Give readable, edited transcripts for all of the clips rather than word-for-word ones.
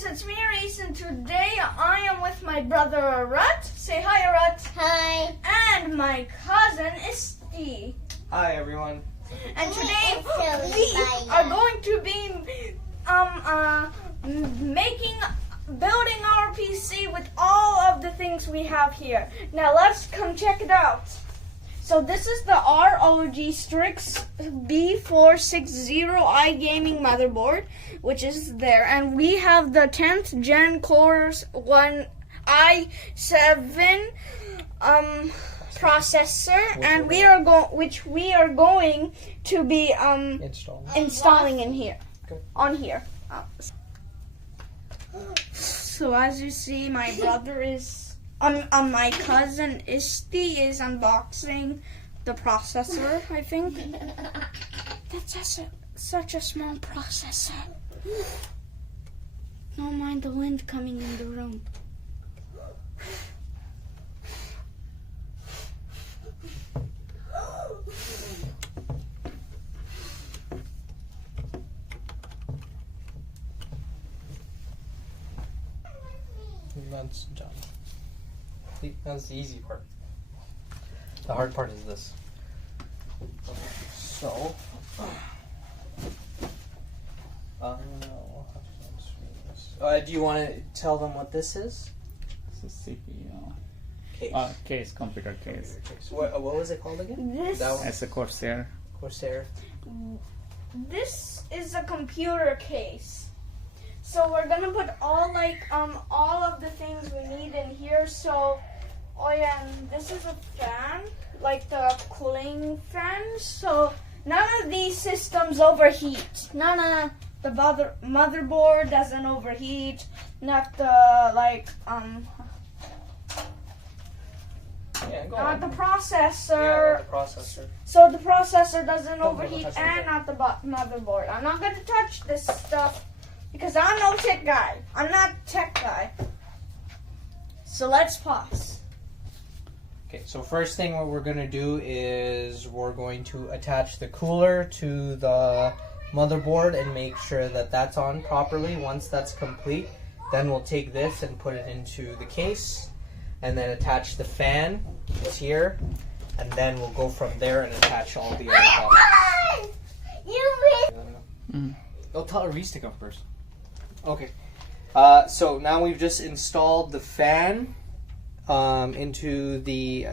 guys, it's me, Arath, and today I am with my brother Arath. Say hi, Arath. Hi. And my cousin Ishti. Hi, everyone. And today Ishti we Bhaiya. are going to be building our PC with all of the things we have here. Now let's come check it out. So this is the ROG Strix B460i gaming motherboard, which is there, and we have the 10th Gen Core 1 i7 processor, and we are going to be installing in here, on here. So as you see, my brother is. My cousin Ishti is unboxing the processor, I think. That's such a small processor. Don't mind the wind coming in the room. That's done. That's the easy part. The hard part is this. Okay, so do you want to tell them what this is? This is CPU. Case. Computer case. What was it called again? That one? It's a Corsair. Corsair. This is a computer case. So we're gonna put all of the things we need in here. So, oh yeah, and this is a fan, like the cooling fan. So none of these systems overheat. The motherboard doesn't overheat. Not the not the processor. Yeah, the processor. So the processor doesn't overheat, touch and not the motherboard. I'm not gonna touch this stuff, because I'm no tech guy. I'm not tech guy. So let's pause. Okay, so first thing what we're going to do is we're going to attach the cooler to the motherboard and make sure that that's on properly. Once that's complete, then we'll take this and put it into the case and then attach the fan. It's here. And then we'll go from there and attach all the other parts. I'll tell Reese to come first. Okay, so now we've just installed the fan into the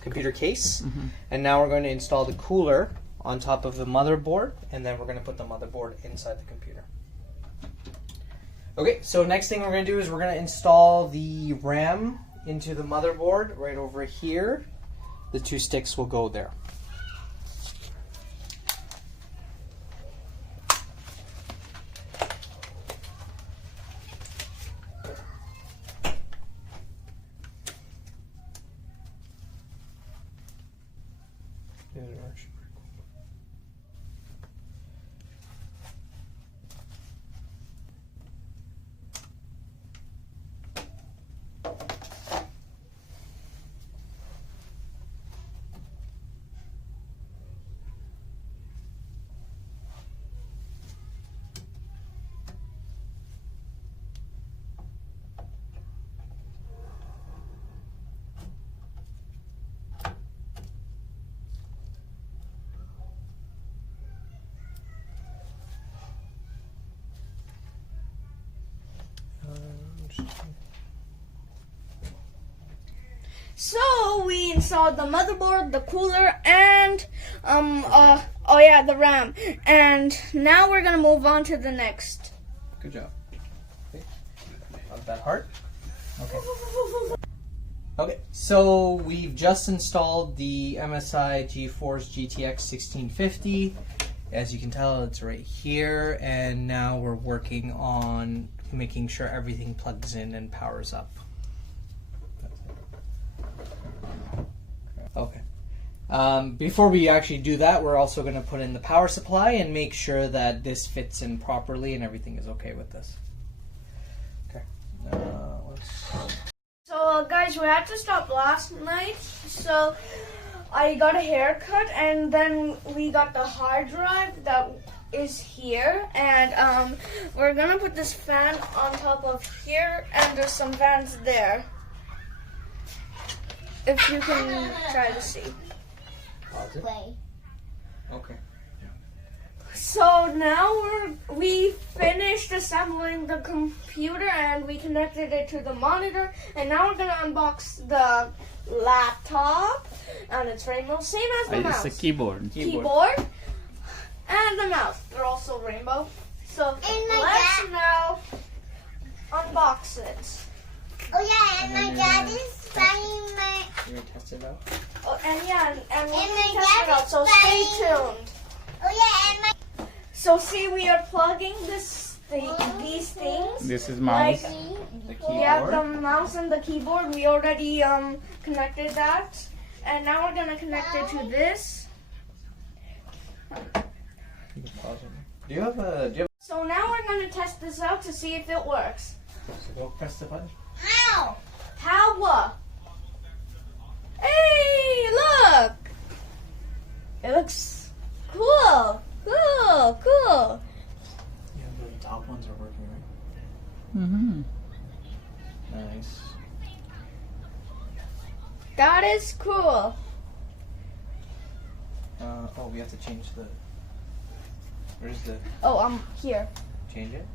computer case, and now we're going to install the cooler on top of the motherboard, and then we're going to put the motherboard inside the computer. Okay, so next thing we're going to do is we're going to install the RAM into the motherboard right over here. The two sticks will go there. So we installed the motherboard, the cooler, and the RAM. And now we're gonna move on to the next. Good job. Okay. Not that hard. Okay. Okay, so we've just installed the MSI GeForce GTX 1650. As you can tell, it's right here, and now we're working on making sure everything plugs in and powers up. Okay. Before we actually do that, we're also going to put in the power supply and make sure that this fits in properly and everything is okay with this. Okay. So guys, we had to stop last night. So I got a haircut, and then we got the hard drive that is here, and we're gonna put this fan on top of here, and there's some fans there. If you can try to see. Pause it. Play. Okay. So now we finished assembling the computer, and we connected it to the monitor, and now we're gonna unbox the laptop, and it's rainbow, same as the mouse. It's a keyboard. Keyboard and the mouse. They're also rainbow. So let's now unbox it. Oh yeah, and my dad is buying my. You gonna test it out? Oh, and yeah, and we're And gonna my test it dad out. is So stay buying- tuned. Oh yeah, and my. So see, we are plugging these things. This is mouse. The Yeah, keyboard. the mouse and the keyboard. We already connected that, and now we're gonna connect it to this. You can pause it. Do you have a? So now we're gonna test this out to see if it works. So go press the button. Ow! How? Hey, look! It looks cool. Cool. Yeah, the top ones are working, right? Mm-hmm. Nice. That is cool. We have to change the. Where's the Oh, I'm here. change it?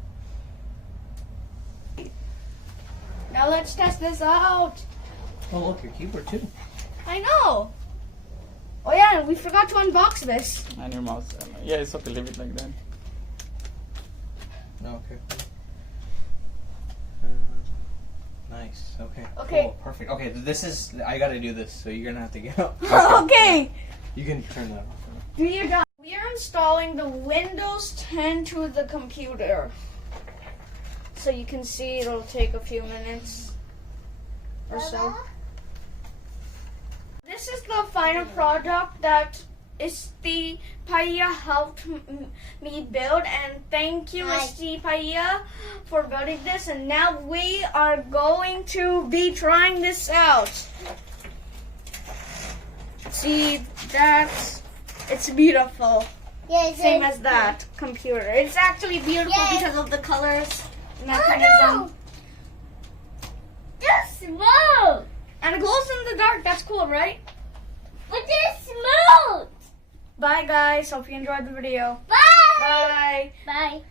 Now let's test this out. Oh, look, your keyboard too. I know. Oh yeah, and we forgot to unbox this. And your mouse. Yeah, it's okay. Leave it like that. No, okay. Nice. Okay. Okay. Cool, perfect. Okay, this is. I gotta do this, so you're gonna have to get up. Okay. You can turn that off. Do your job. We are installing the Windows 10 to the computer. So you can see it'll take a few minutes or so. This is the final product that Ishti Bhaiya helped me build, and thank you, Hi. Ishti Bhaiya, for building this. And now we are going to be trying this out. See, it's beautiful. Yeah, Same as that computer. It's actually beautiful Yes. because of the colors, Oh mechanism, no! Just smooth! and it glows in the dark. That's cool, right? But it's smooth! Bye, guys. Hope you enjoyed the video. Bye! Bye. Bye.